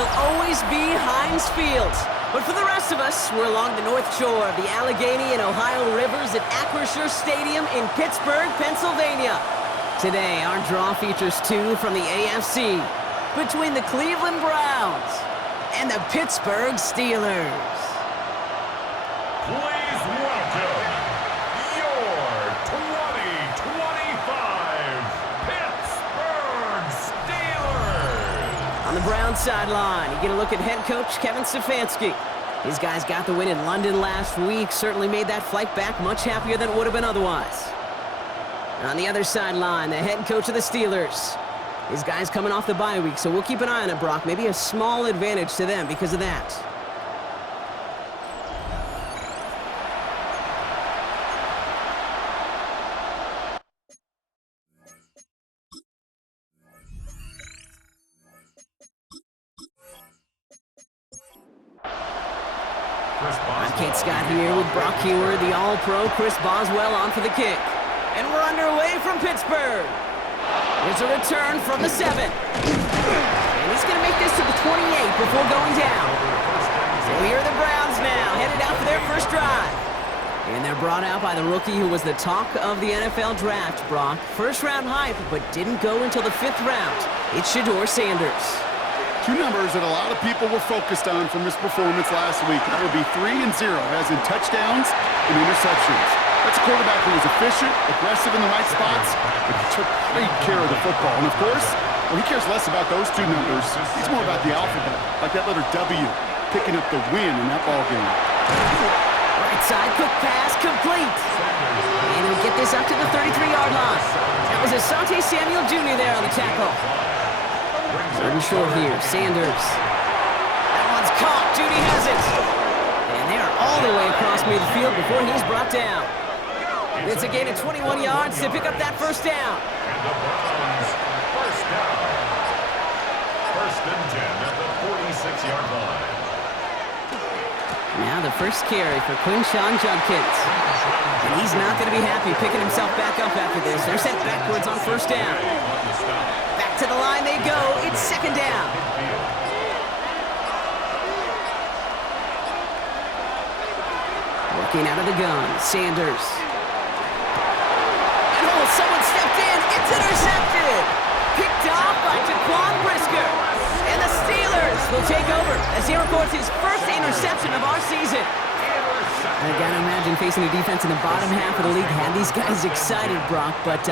will always be Heinz Field. But for the rest of us, we're along the north shore of the Allegheny and Ohio rivers at Acrisure Stadium in Pittsburgh, Pennsylvania. Today, our draw features two from the AFC between the Cleveland Browns and the Pittsburgh Steelers. Please welcome your 2025 Pittsburgh Steelers. On the Browns sideline, you get a look at head coach Kevin Stefanski. These guys got the win in London last week, certainly made that flight back much happier than it would have been otherwise. On the other sideline, the head coach of the Steelers. These guys coming off the bye week, so we'll keep an eye on it, Brock. Maybe a small advantage to them because of that. I'm Kate Scott here with Brock Hewer, the All-Pro Chris Boswell on for the kick. And we're underway from Pittsburgh. Here's a return from the 7. And he's going to make this to the 28 before going down. So here are the Browns now, headed out for their first drive. And they're brought out by the rookie who was the talk of the NFL draft, Brock. First-round hype, but didn't go until the 5th round. It's Shedeur Sanders. Two numbers that a lot of people were focused on from his performance last week. That would be 3 and 0, as in touchdowns and interceptions. That's a quarterback who was efficient, aggressive in the right spots, but he took great care of the football. And of course, well, he cares less about those two numbers. He's more about the alphabet, like that letter W, picking up the win in that ball game. Right side, quick pass, complete. And he'll get this up to the 33-yard line. That was Asante Samuel Jr. there on the tackle. Third and short here, Sanders. That one's caught, Judy has it. And they are all the way across midfield before he's brought down. It's a gain of 21 yards to pick up that first down. And the Browns, first down. First and 10 at the 46-yard line. Now the first carry for Quinshawn Judkins. And he's not going to be happy picking himself back up after this. They're sent backwards on first down. Back to the line they go. It's second down. Working out of the gun, Sanders. And someone stepped in. It's intercepted. Picked off by Jaquan Brisker. And the Steelers will take over as he records his first interception of our season. I gotta imagine facing a defense in the bottom half of the league had these guys excited, Brock, but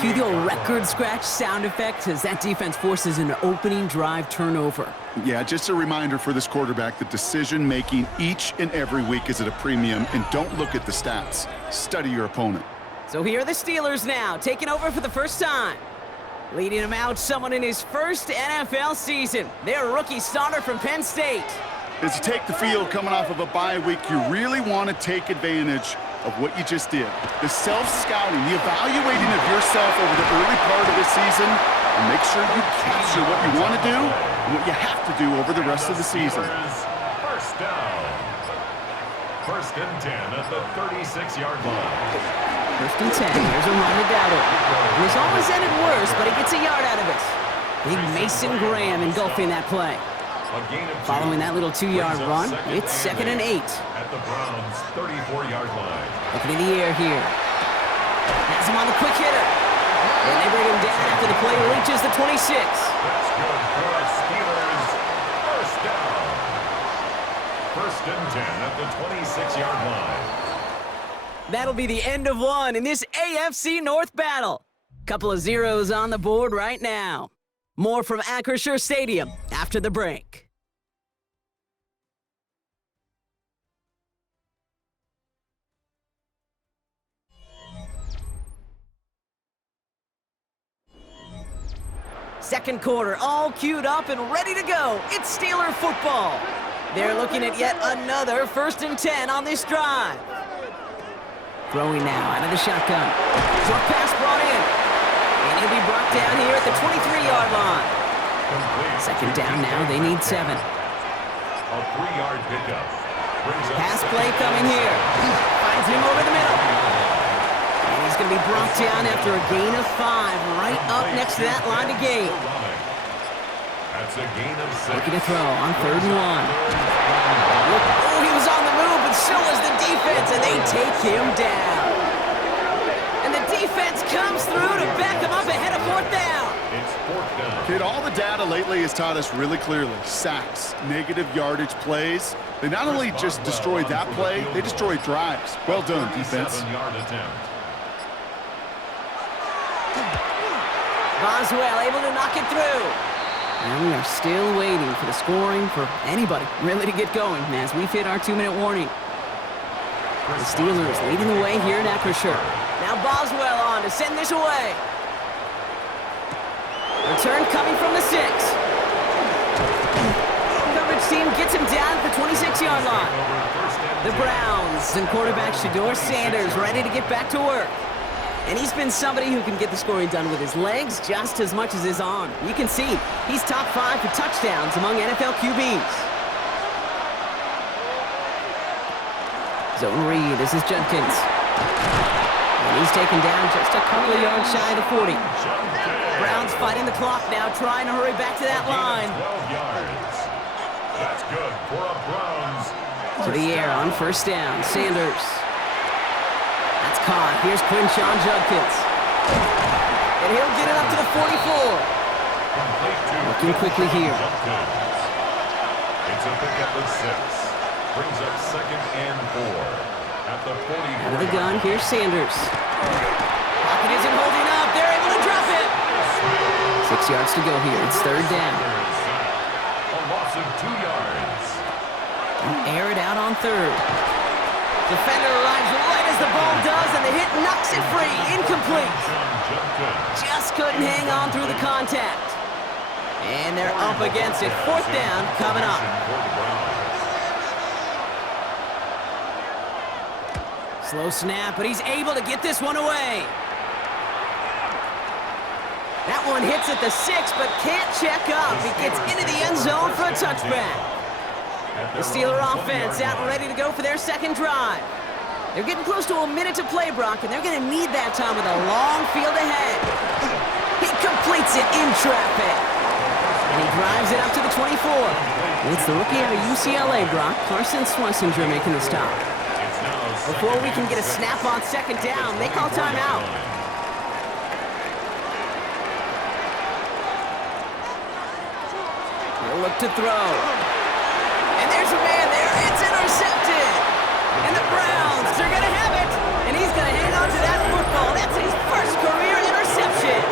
cue the old record scratch sound effect as that defense forces an opening drive turnover. Yeah, just a reminder for this quarterback that decision-making each and every week is at a premium, and don't look at the stats. Study your opponent. So here are the Steelers now, taking over for the first time. Leading them out, someone in his first NFL season, their rookie starter from Penn State. As you take the field coming off of a bye week, you really want to take advantage of what you just did. The self-scouting, the evaluating of yourself over the early part of the season, and make sure you capture what you want to do and what you have to do over the rest of the season. First down. First and 10 at the 36-yard line. First and 10. Here's a run to Dowdle. It was always ended worse, but he gets a yard out of it. Big Mason Graham engulfing that play. Following that little 2-yard run, it's second and 8. At the Browns' 34-yard line. Looking in the air here. Has him on the quick hitter. And they bring him down after the play reaches the 26. That's good for our Steelers. First down. First and 10 at the 26-yard line. That'll be the end of one in this AFC North battle. Couple of zeros on the board right now. More from Acrisure Stadium after the break. Second quarter, all queued up and ready to go. It's Steeler football. They're looking at yet another first and 10 on this drive. Throwing now out of the shotgun. Short pass brought in. And he'll be brought down here at the 23-yard line. Second down now, they need 7. A 3-yard pickup. Pass play coming here. Finds him over the middle. And he's going to be brought down after a gain of 5 right up next to that line to gain. That's a gain of 6. Looking to throw on 3rd and 1. Oh, he was on the move, but so was the defense, and they take him down. And the defense comes through to back him up ahead of 4th down. It's 4th down. Kid, all the data lately has taught us really clearly. Sacks, negative yardage plays. They not only just destroyed that play, they destroyed drives. Well done, defense. 7-yard attempt. Boswell able to knock it through. And we are still waiting for the scoring for anybody really to get going as we've hit our 2-minute warning. The Steelers leading the way here in Acrisure. Now Boswell on to send this away. Return coming from the 6. Coverage team gets him down at the 26-yard line. The Browns and quarterback Shedeur Sanders ready to get back to work. And he's been somebody who can get the scoring done with his legs just as much as his arm. You can see he's top 5 for touchdowns among NFL QBs. Zone read. This is Judkins. And he's taken down just a couple of yards shy of the 40. Browns fighting the clock now, trying to hurry back to that line. 12 yards. That's good for a Browns. To the air on 1st down. Sanders. That's caught. Here's Quinshawn Judkins. And he'll get it up to the 44. Looking quickly here. It's a pickup of 6. Brings up 2nd and 4. At the 44. Out of the gun, here's Sanders. Pocket isn't holding up. They're able to drop it. 6 yards to go here. It's 3rd down. A loss of 2 yards. Air it out on 3rd. Defender arrives right as the ball does, and the hit knocks it free. Incomplete. Just couldn't hang on through the contact. And they're up against it. 4th down coming up. Slow snap, but he's able to get this one away. That one hits at the 6, but can't check up. He gets into the end zone for a touchback. The Steeler offense out and ready to go for their 2nd drive. They're getting close to a minute to play, Brock, and they're going to need that time with a long field ahead. He completes it in traffic. And he drives it up to the 24. It's the rookie out of UCLA, Brock, Carson Schlesinger, making the stop. Before we can get a snap on 2nd down, they call timeout. They'll look to throw. And there's a man there. It's intercepted. And the Browns are going to have it. And he's going to hang on to that football. That's his first career interception.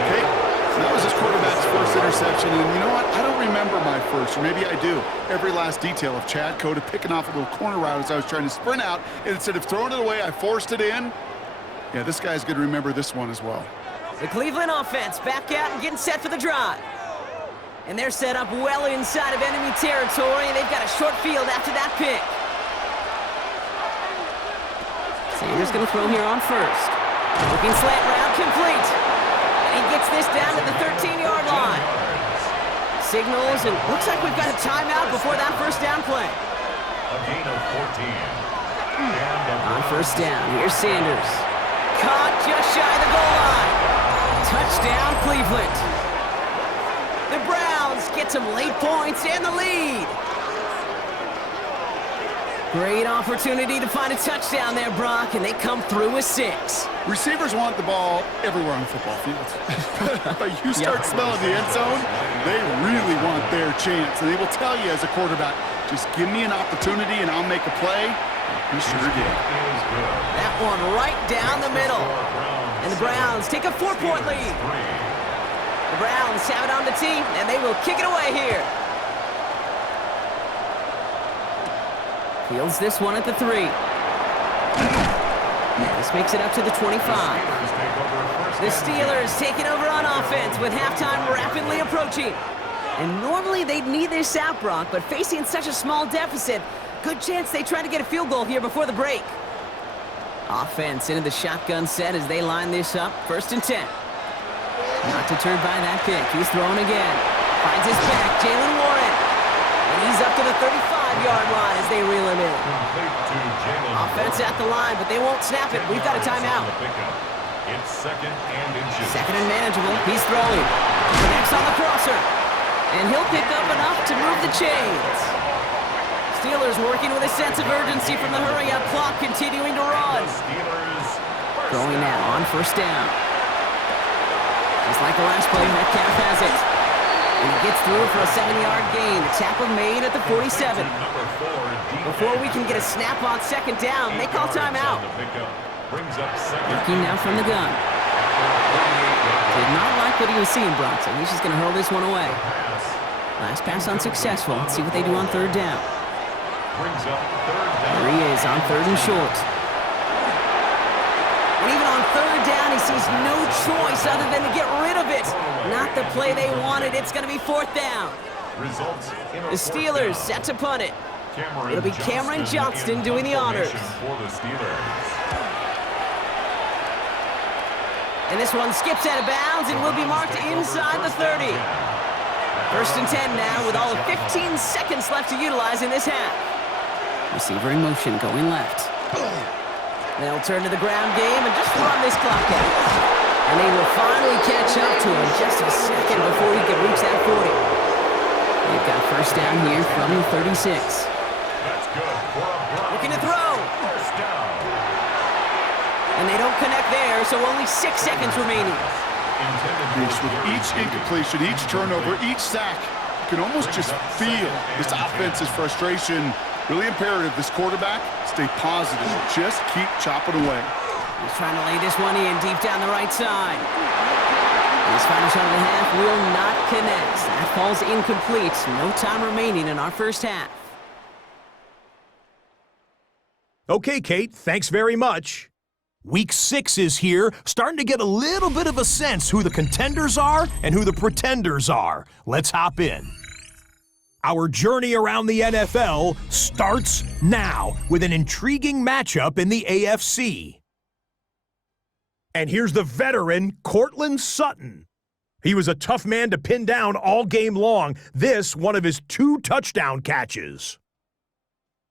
Okay, so that was his quarterback's first interception. And you know what? I don't remember my first, or maybe I do. Every last detail of Chad Cota picking off a little corner route as I was trying to sprint out. And instead of throwing it away, I forced it in. Yeah, this guy's going to remember this one as well. The Cleveland offense back out and getting set for the drive. And they're set up well inside of enemy territory, and they've got a short field after that pick. Sanders going to throw here on 1st. Looking slant route, complete. And he gets this down to the 13-yard line. Signals, and looks like we've got a timeout before that 1st down play. A gain of 14. On 1st down, here's Sanders. Caught just shy of the goal line. Touchdown, Cleveland. The Browns get some late points and the lead. Great opportunity to find a touchdown there, Brock, and they come through with 6. Receivers want the ball everywhere on the football field. But you start smelling the end zone, they really want their chance. And they will tell you as a quarterback, just give me an opportunity and I'll make a play. He sure did. That one right down the middle. And the Browns take a 4-point lead. The Browns have it on the tee, and they will kick it away here. Fields this one at the 3. This makes it up to the 25. The Steelers taking over on offense with halftime rapidly approaching. And normally they'd need this out, Brock, but facing such a small deficit, good chance they try to get a field goal here before the break. Offense into the shotgun set as they line this up. 1st and 10. Not deterred by that pick. He's throwing again. Finds his back, Jalen Warren. And he's up to the 35-yard line as they reel him in. Offense at the line, but they won't snap it. We've got a timeout. It's 2nd and inches. 2nd and manageable. He's throwing. Connects on the crosser. And he'll pick up enough to move the chains. Steelers working with a sense of urgency from the hurry-up clock, continuing to run. Throwing now on first down. Just like the last play, Metcalf has it. And he gets through for a 7-yard gain. The tackle made at the 47. Before we can get a snap on second down, they call timeout. Looking now from the gun. Did not like what he was seeing, Bronx. He's just going to hurl this one away. Last pass unsuccessful. Let's see what they do on third down. There he is on third and short. And even on third down, he sees no choice other than to get rid of it. Not the play they wanted. It's going to be fourth down. The Steelers set to punt it. It'll be Cameron Johnston doing the honors. And this one skips out of bounds and will be marked inside the 30. First and 10 now with all of 15 seconds left to utilize in this half. Receiver in motion going left. They'll turn to the ground game and just run this clock out. And they will finally catch up to him just a second before he can reach that 40. They've got first down here from the 36. That's good. Looking to throw. First down. And they don't connect there, so only 6 seconds remaining. With each incompletion, each turnover, each sack, you can almost just feel this offense's frustration. Really imperative this quarterback stay positive. Just keep chopping away. He's trying to lay this one in deep down the right side. His final shot of the half will not connect. That falls incomplete. No time remaining in our first half. Okay, Kate, thanks very much. Week 6 is here, starting to get a little bit of a sense who the contenders are and who the pretenders are. Let's hop in. Our journey around the NFL starts now with an intriguing matchup in the AFC. And here's the veteran, Courtland Sutton. He was a tough man to pin down all game long. This, one of his 2 touchdown catches.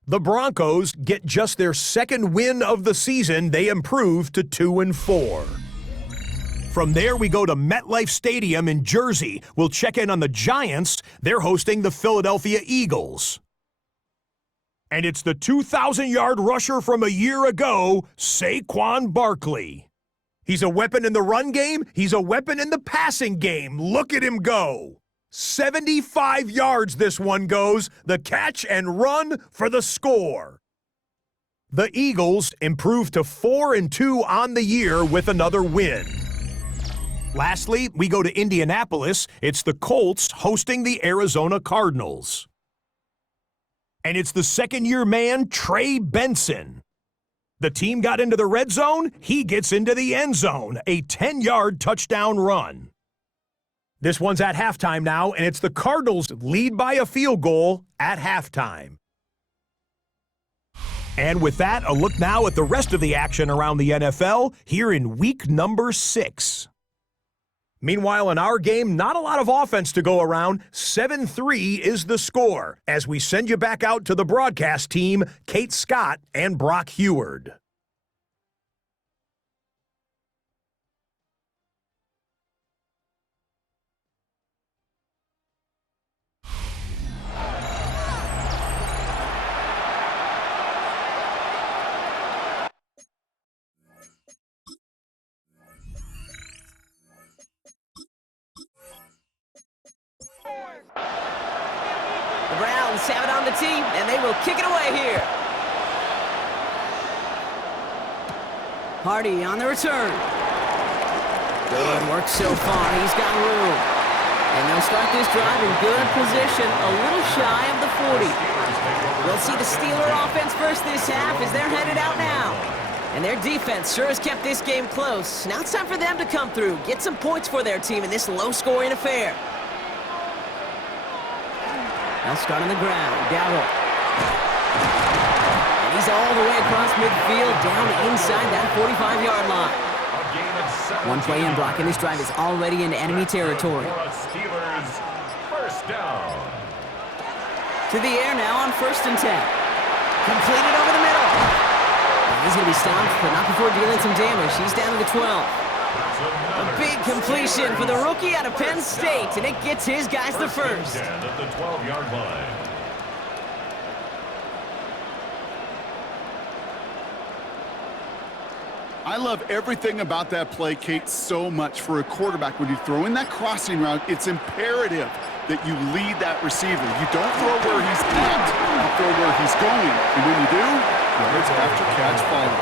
The Broncos get just their second win of the season. They improve to 2-4. From there, we go to MetLife Stadium in Jersey. We'll check in on the Giants. They're hosting the Philadelphia Eagles. And it's the 2,000-yard rusher from a year ago, Saquon Barkley. He's a weapon in the run game. He's a weapon in the passing game. Look at him go. 75 yards this one goes. The catch and run for the score. The Eagles improve to 4-2 on the year with another win. Lastly, we go to Indianapolis. It's the Colts hosting the Arizona Cardinals. And it's the second-year man, Trey Benson. The team got into the red zone. He gets into the end zone. A 10-yard touchdown run. This one's at halftime now, and it's the Cardinals lead by a field goal at halftime. And with that, a look now at the rest of the action around the NFL here in week number 6. Meanwhile, in our game, not a lot of offense to go around. 7-3 is the score as we send you back out to the broadcast team, Kate Scott and Brock Heward. The Browns have it on the tee, and they will kick it away here. Hardy on the return. Good work so far. He's got room. And they'll start this drive in good position, a little shy of the 40. We'll see the Steeler offense first this half as they're headed out now. And their defense sure has kept this game close. Now it's time for them to come through, get some points for their team in this low-scoring affair. They'll start on the ground. Dowdle. And he's all the way across midfield, down inside that 45-yard line. One play in blocking this drive is already in enemy territory. Steelers first down. To the air now on first and 10. Completed over the middle. And he's going to be stopped, but not before dealing some damage. He's down to the 12. A big completion for the rookie out of Penn State, and it gets his guys the first. At the 12-yard line. I love everything about that play, Kate, so much for a quarterback. When you throw in that crossing route, it's imperative that you lead that receiver. You don't throw where he's at, you throw where he's going. And when you do, yards after catch follow.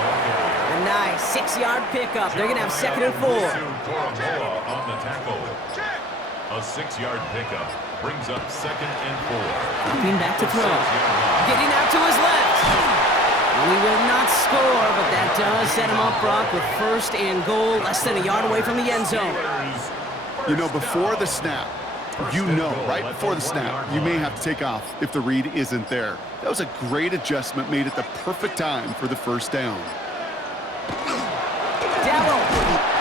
A nice 6-yard pickup. They're going to have 2nd and 4. On the tackle. A 6-yard pickup brings up 2nd and 4. Dropping back to throw. Getting out to his left. He will not score, but that does set him up, Brock, with 1st and goal, less than a yard away from the end zone. You know, before the snap, right before the snap, you may have to take off if the read isn't there. That was a great adjustment made at the perfect time for the 1st down. Dowell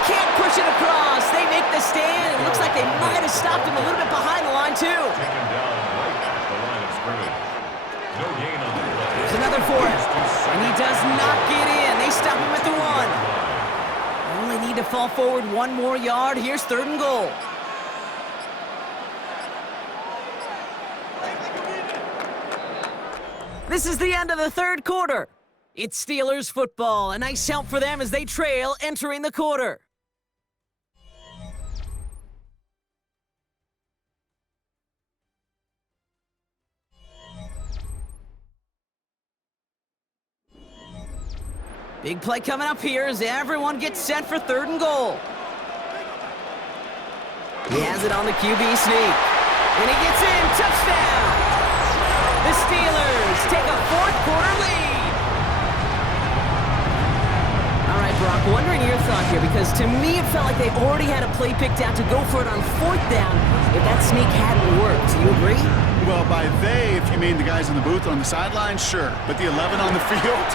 can't push it across. They make the stand. It looks like they might have stopped him a little bit behind the line, too. Taken down right at the line of scrimmage. No gain on the play. There's another for him, and he does not get in. They stop him at the 1. They only need to fall forward 1 more yard. Here's 3rd and goal. This is the end of the 3rd quarter. It's Steelers football. A nice help for them as they trail entering the quarter. Big play coming up here as everyone gets set for 3rd and goal. He has it on the QB sneak. And he gets in. Touchdown! The Steelers take a 4th quarter lead. All right, Brock, wondering your thought here, because to me it felt like they already had a play picked out to go for it on 4th down if that sneak hadn't worked. Do you agree? Well, by they, if you mean the guys in the booth on the sideline, sure. But the 11 on the field,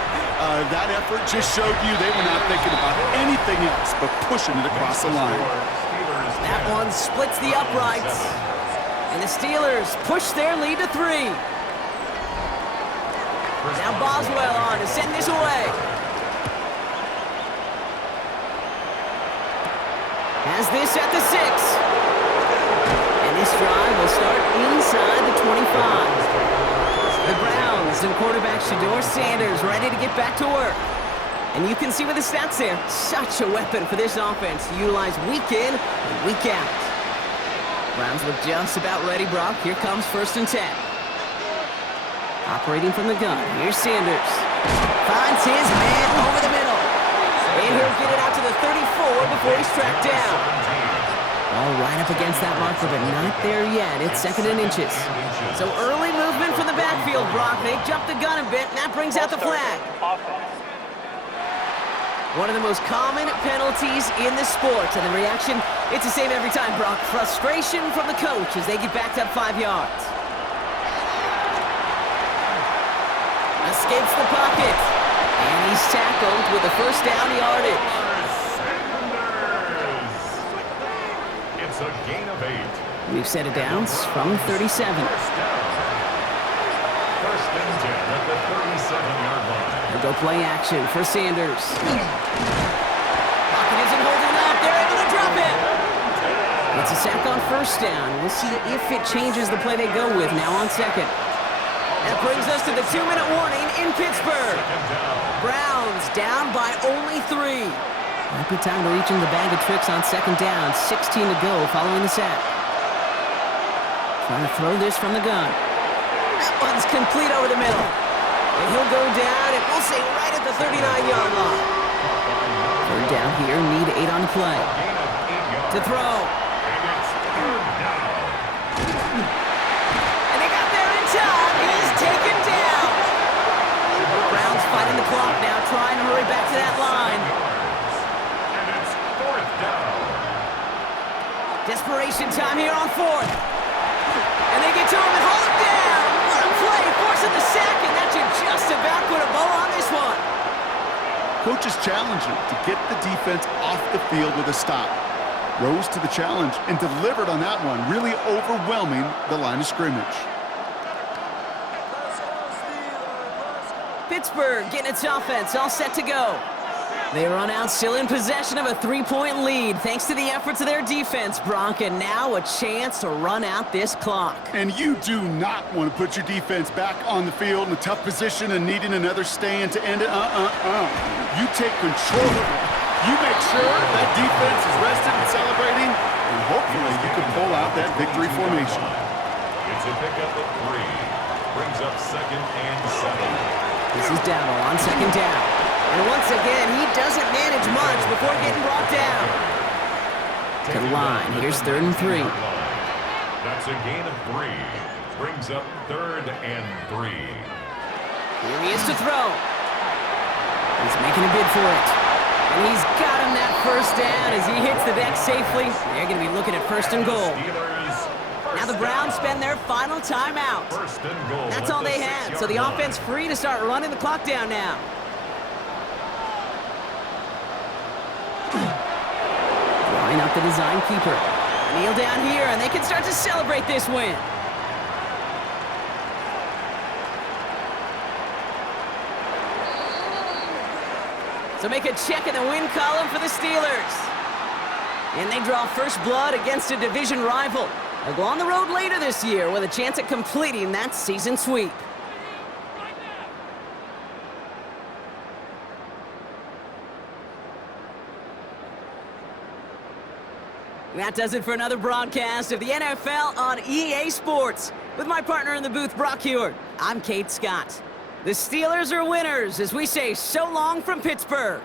that effort just showed you they were not thinking about anything else but pushing it across the line. That one splits the uprights. And the Steelers push their lead to 3. Now Boswell on to send this away. Has this at the 6. And this drive will start inside the 25. The Browns and quarterback Shedeur Sanders ready to get back to work. And you can see with the stats there, such a weapon for this offense to utilize week in and week out. Browns look just about ready, Brock. Here comes 1st and 10. Operating from the gun, here's Sanders. Finds his man over the middle. And he'll get it out to the 34 before he's tracked down. All right up against that marker, but not there yet. It's 2nd and inches. So early movement from the backfield, Brock. They jumped the gun a bit, and that brings out the flag. One of the most common penalties in the sport, and the reaction, it's the same every time, Brock. Frustration from the coach as they get backed up 5 yards. Escapes the pocket, and he's tackled with a 1st down yardage. It's a gain of 8. We've set it down from 37. 1st and 10 at the 37-yard line. They'll go play action for Sanders. Pocket isn't holding up. They're able to drop him. It's a sack on 1st down. We'll see if it changes the play they go with now on 2nd. That brings us to the 2-minute warning in Pittsburgh. Browns down by only 3. Might be time to reach in the bag of tricks on 2nd down. 16 to go following the sack. Trying to throw this from the gun. That one's complete over the middle. And he'll go down, and we'll say right at the 39-yard line. 3rd down here, need 8 on the play. To throw. And they got there in time. He's taken down. Browns fighting the clock now, trying to hurry back to that line. And it's 4th down. Desperation time here on 4th. And they get to him and haul him down. What a play, forcing the sack, and that should just about put a bow on this one. Coaches challenge him to get the defense off the field with a stop. Rose to the challenge and delivered on that one, really overwhelming the line of scrimmage. Pittsburgh getting its offense all set to go. They run out still in possession of a 3-point lead thanks to the efforts of their defense, Bronk, and now a chance to run out this clock. And you do not want to put your defense back on the field in a tough position and needing another stand to end it. You take control of it. You make sure that defense is rested and celebrating, and hopefully you can pull out that victory formation. It's a pickup of 3. Brings up 2nd and 7. This is Dowdle on 2nd down. And once again, he doesn't manage much before getting brought down. To the line, here's 3rd and 3. That's a gain of 3. Brings up 3rd and 3. Here he is to throw. He's making a bid for it. And he's got him that first down as he hits the deck safely. They're going to be looking at 1st and goal. Now the Browns spend their final timeout. That's all they had, so the offense free to start running the clock down now. Line up the design keeper. Kneel down here, and they can start to celebrate this win. So make a check in the win column for the Steelers. And they draw first blood against a division rival. They'll go on the road later this year with a chance at completing that season sweep. That does it for another broadcast of the NFL on EA Sports. With my partner in the booth, Brock Heward, I'm Kate Scott. The Steelers are winners as we say so long from Pittsburgh.